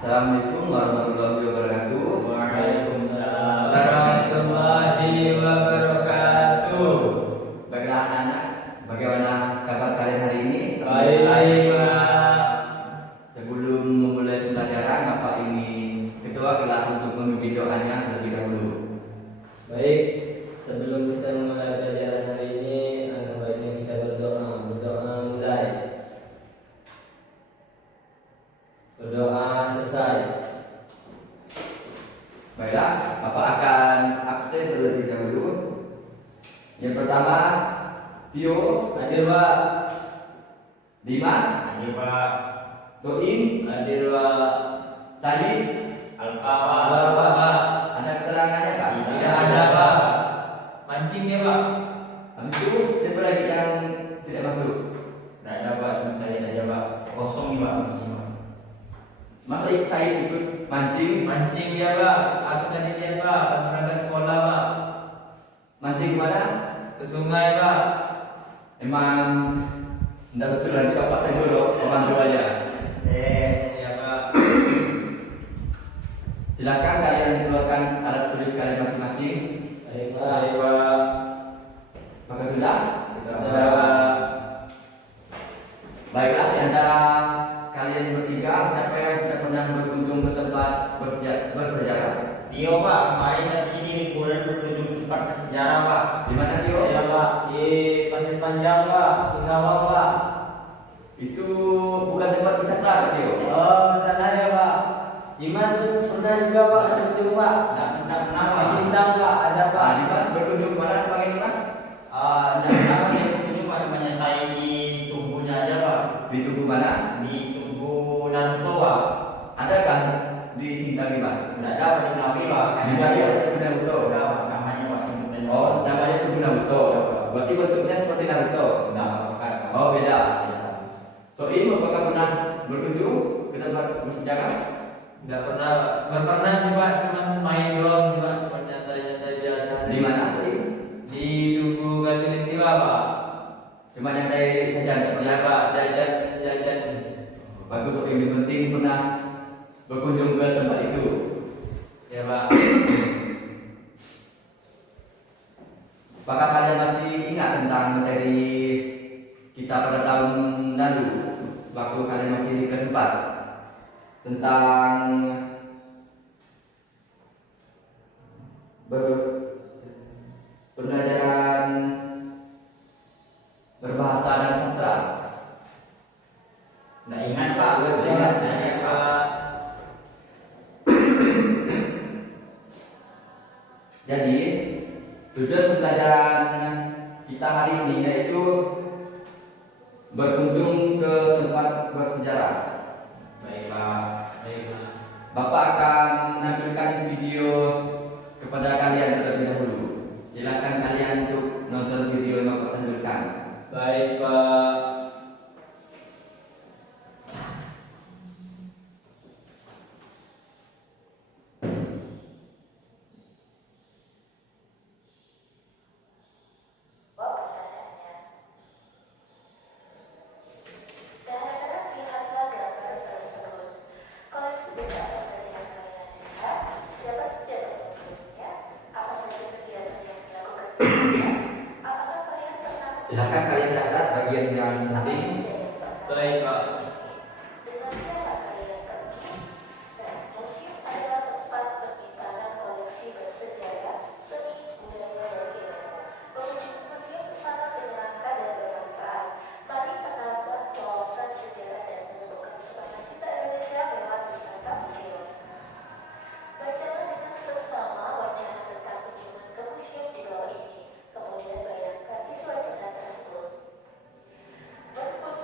Assalamualaikum warahmatullahi wabarakatuh. Waalaikumsalam warahmatullahi wabarakatuh. Baiklah anak-anak, bagaimana kabar kalian hari ini? Baik, Pak. Sebelum memulai pembelajaran, Bapak ingin ketua kelas untuk memimpin doanya terlebih dahulu. Baik, sebelum kita memulai pelajaran hari ini, alangkah baiknya kita berdoa. Berdoa mulai. Berdoa selesai. Baiklah, Bapak akan absen terlebih dahulu. Yang pertama, Tio, Hadir, Pak. Dimas, Hadir, Pak. Soim, Hadir, Pak. Sahid. Alfa, Pak. Ada keterangannya Pak? Tidak ada, Pak. Mancing ya, Pak. Habis itu siapa lagi yang tidak masuk? Tidak ada Pak, cuma saya saja Pak. Kosong nih Pak, kosong Pak. Masa saya ikut mancing? Mancing ya, Pak. Aku tadi lihat, Pak, pas berangkat sekolah, Pak. Mancing kemana? Ke sungai, Pak. Emang tidak betul, nanti Bapak tunggu loh orang tuanya. Ya, Pak. Silakan kalian keluarkan alat tulis kalian masing-masing. Baik, Pak. Apakah sudah? Sudah. Baiklah, di antara kalian bertiga, siapa yang sudah pernah berkunjung ke tempat bersejarah? Tio Pak, kemarin tadi ini liburan berkunjung ke tempat bersejarah Pak. Di mana Tio? Ya, Pak. Di Pasir Panjang, Pak. Singkawang, Pak. Itu bukan tempat wisata Tio. Oh, sana ya, Pak. Dimas tuh pernah juga, Pak, berkunjung, Pak. Tidak pernah Pak. Di Sintang, Pak, ada, Pak. Pak Dimas berkunjung kemana pakai Dimas? Tidak pernah Pak, saya berkunjung Pak, cuma nyantai di tubuhnya aja Pak. Di tubuh mana? Di tubuh Naruto Pak. Ada kan di Sintang Dimas? Tidak ada Pak, di Melawi Pak. Di Bali ada tubuh Naruto. Tidak Pak, namanya Pak sebutan. Oh, namanya tubuh Naruto. Berarti bentuknya seperti Naruto. Tidak Pak, bukan Pak. Oh, beda. Beda. Soim, apakah pernah berkunjung ke tempat bersejarah? Nggak pernah, Pak. Nggak pernah sih, Pak. Cuman main doang sih, Pak. Cuma nyantai-nyantai biasa. Di mana Soim? Di Tugu Katulistiwa, Pak. Cuma nyantai saja, tidak pernah. Ya, Pak. Jajan. Bagus Soim, yang penting pernah berkunjung ke tempat itu. Ya, Pak. Apakah kalian masih ingat tentang materi kita pada tahun lalu waktu kalian masih di kelas 4 tentang pembelajaran berbahasa dan sastra? Tidak ingat Pak. Tidak ingat. Tidak ingat Pak. Jadi tujuan pembelajaran kita hari ini yaitu berkunjung ke tempat bersejarah. Baik Pak. Baik, Pak. Bapak akan menampilkan video kepada kalian terlebih dahulu. Silakan kalian untuk nonton video yang Bapak tampilkan. Baik, Pak. Dalam lihatlah gambar tersebut. Koleksi benda apa saja yang kalian lihat? Siapa saja pengunjungnya? Apa saja kegiatan yang dilakukan di sana? Apakah kalian pernah Silakan kalian catat bagian yang penting. Baik, Pak. dengan siapa kalian pergi? Dan museum adalah tempat penyimpanan koleksi bersejarah, seni, budaya, dan ilmu. Pengunjung museum sangat menyenangkan dan bermanfaat. Mari menambah wawasan sejarah dan menumbuhkan semangat cinta Indonesia lewat wisata museum. Bacalah dengan seksama wacana tentang kunjungan ke museum di bawah ini. Kemudian bayangkan isi wacana tersebut. Berkunjung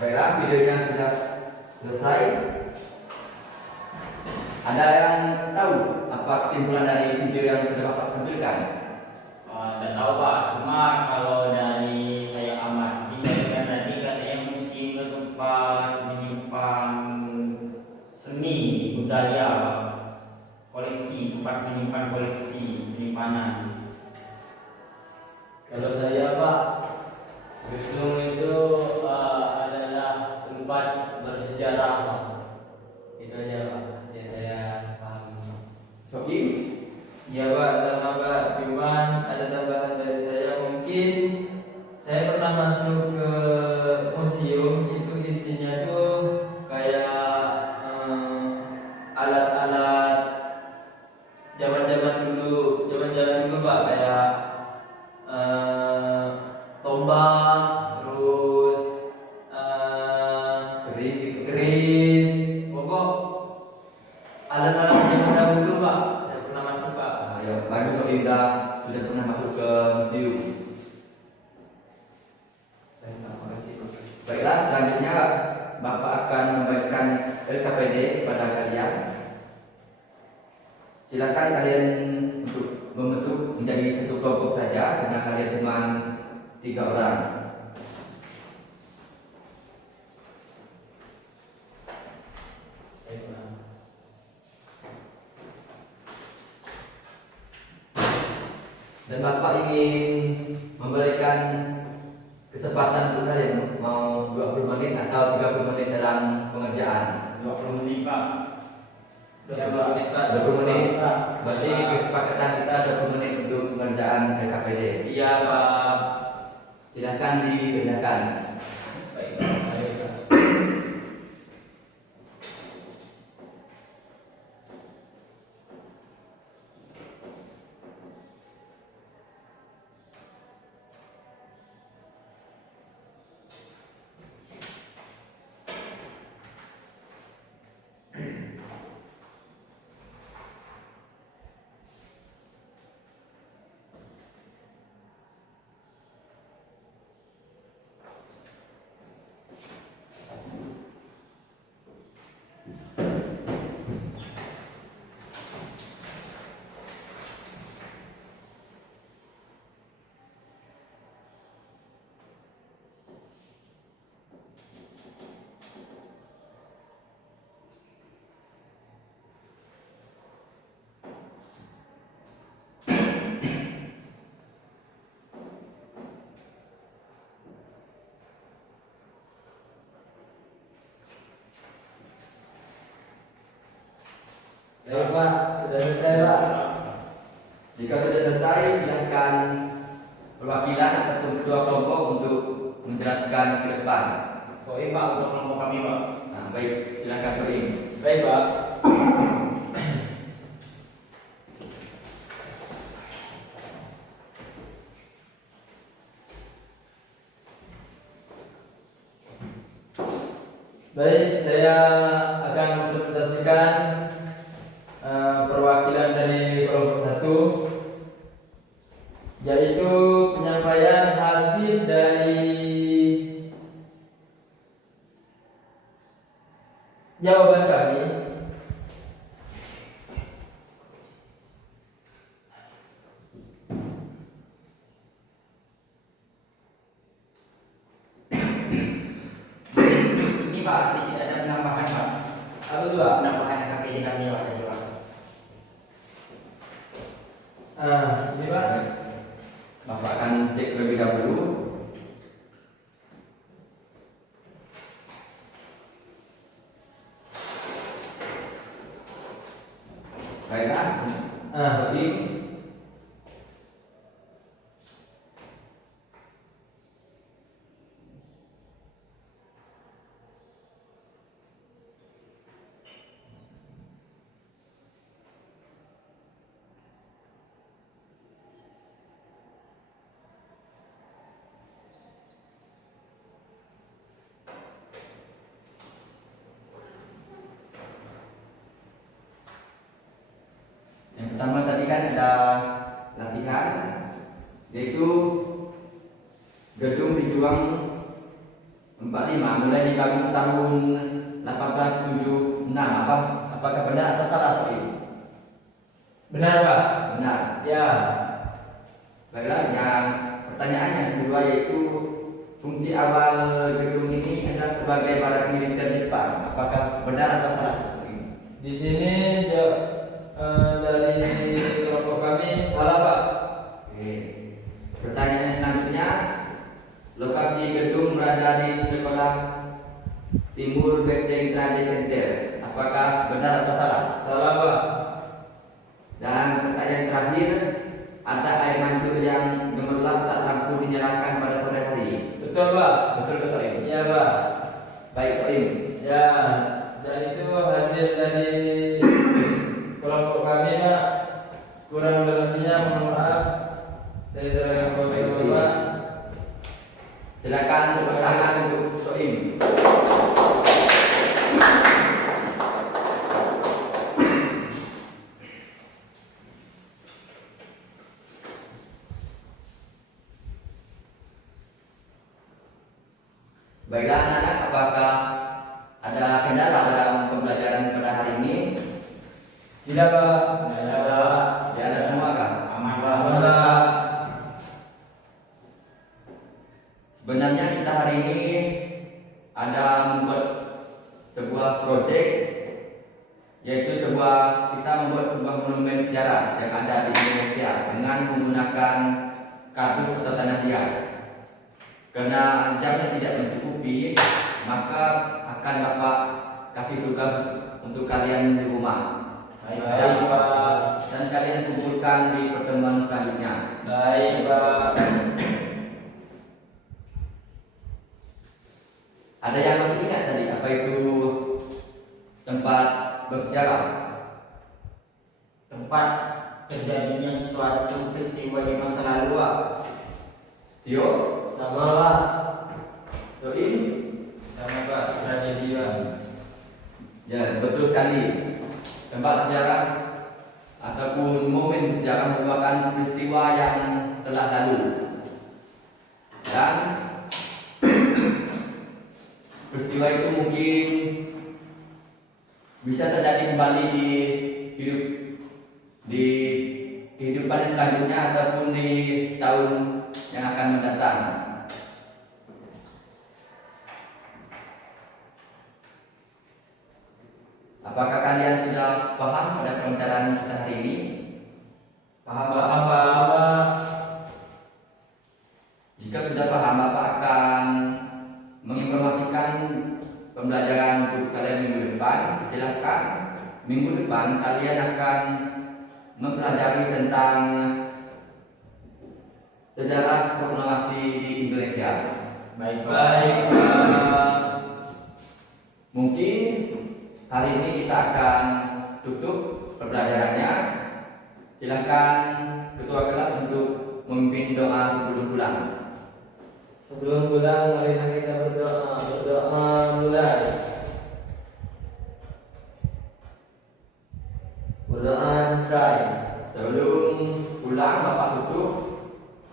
Baiklah, videonya sudah selesai. Ada yang tahu apa kesimpulan dari video yang sudah Bapak tampilkan? Nggak tahu Pak, cuma kalau dari saya amati saya lihat tadi katanya museum itu tempat menyimpan seni budaya Pak. Koleksi, tempat menyimpan koleksi penyimpanan. Kalau saya Pak, Gunung itu adalah tempat bersejarah Pak. Itu aja Pak yang saya pahami. Sokim? Iya Pak, sama Pak. Cuman ada tambahan dari saya. Mungkin saya pernah masuk ke museum, itu isinya tuh kayak alat-alat zaman-zaman dulu Pak, kayak tombak, terus keris, pokok alat-alat zaman dahulu Pak. Saya pernah masuk Pak. Ayo, bagus Sokim sudah pernah masuk ke museum. Baik Pak, makasih Pak. Baiklah, selanjutnya Bapak akan membagikan LKPD kepada kalian. Silakan kalian untuk membentuk menjadi satu kelompok saja karena kalian cuma 3 orang. Baik Pak. Dan Bapak ingin memberikan kesempatan untuk kalian mau 20 menit atau 30 menit dalam pengerjaan. 20 menit Pak. Ya Pak. 20 menit. Pak. Berarti kesepakatan kita 20 menit untuk pengerjaan LKPD. Iya Pak. Silakan dikerjakan. Baik Pak. Baik Pak. Baik Pak, sudah selesai Pak. Jika sudah selesai, silakan perwakilan ataupun ketua kelompok untuk menjelaskan ke depan. Soim Pak untuk kelompok kami Pak. Nah, baik, silakan Soim. Baik Pak. Baik, saya akan mempresentasikan perwakilan dari kelompok 1, yaitu penyampaian hasil dari jawaban kami. Ini Pak, sedikit ada penambahan Pak. Apa itu Pak? Penambahan KPD kami Pak tadi Pak. Ini Pak. Bapak akan cek terlebih dahulu. Baiklah, Soim. Yang pertama tadi kan ada latihan, yaitu gedung dijuang 45 mulai dibangun tahun 1876. Apakah benar atau salah Soim? Benar Pak. Benar. Ya. Baiklah, yang pertanyaan yang kedua yaitu fungsi awal gedung ini adalah sebagai barak militer Jepang. Apakah benar atau salah? Di sini dari kelompok kami salah Pak. Oke. Pertanyaan selanjutnya, lokasi gedung berada di sekolah Timur Benteng Trade Center. Apakah benar atau salah? Salah Pak. Dan pertanyaan terakhir, ada air mancur yang gemerlap saat lampu dinyalakan pada sore hari. Betul Pak. Betul ke Soim? Iya Pak. Baik Soim. Ya, dan itu hasil dari kelompok kami Pak. Kurang lebihnya mohon maaf. Saya serahkan kepada Bapak. Silakan tepuk tangan untuk Soim. Baiklah anak-anak, apakah ada kendala dalam pembelajaran pada hari ini? Tidak Pak. Tidak ada Pak. Ya, ada semua kan? Aman Aman, Pak. Pak. Sebenarnya kita hari ini ada membuat sebuah proyek, yaitu kita membuat sebuah monumen sejarah yang ada di Indonesia dengan menggunakan kardus atau tanah liat. Karena jamnya tidak mencukupi, maka akan Bapak kasih tugas untuk kalian di rumah. Baik Pak. Dan kalian kumpulkan di pertemuan selanjutnya. Baik Pak. Ada yang masih ingat tadi apa itu tempat bersejarah? Tempat terjadinya suatu peristiwa di masa lalu Pak. Tio, Sama Pak. Soim, Sama Pak. Tragedi Pak. ya betul sekali. Tempat sejarah ataupun momen sejarah merupakan peristiwa yang telah lalu dan peristiwa itu mungkin bisa terjadi kembali di kehidupan yang selanjutnya ataupun di tahun yang akan mendatang. Apakah kalian sudah paham pada pembelajaran kita hari ini? Paham Pak. Jika sudah paham, Bapak akan menginformasikan pembelajaran untuk kalian minggu depan. Silakan minggu depan kalian akan mempelajari tentang sejarah proklamasi di Indonesia. Baik Pak. Baik Pak. Mungkin hari ini kita akan tutup pembelajarannya. Silakan ketua kelas untuk memimpin doa sebelum pulang. Sebelum pulang, marilah kita berdoa. Berdoa mulai. Berdoa selesai. Sebelum pulang, Bapak tutup.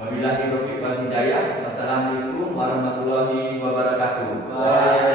Wabillahi taufiq wal hidayah. Wassalamualaikum warahmatullahi wabarakatuh. Waalaikumsalam.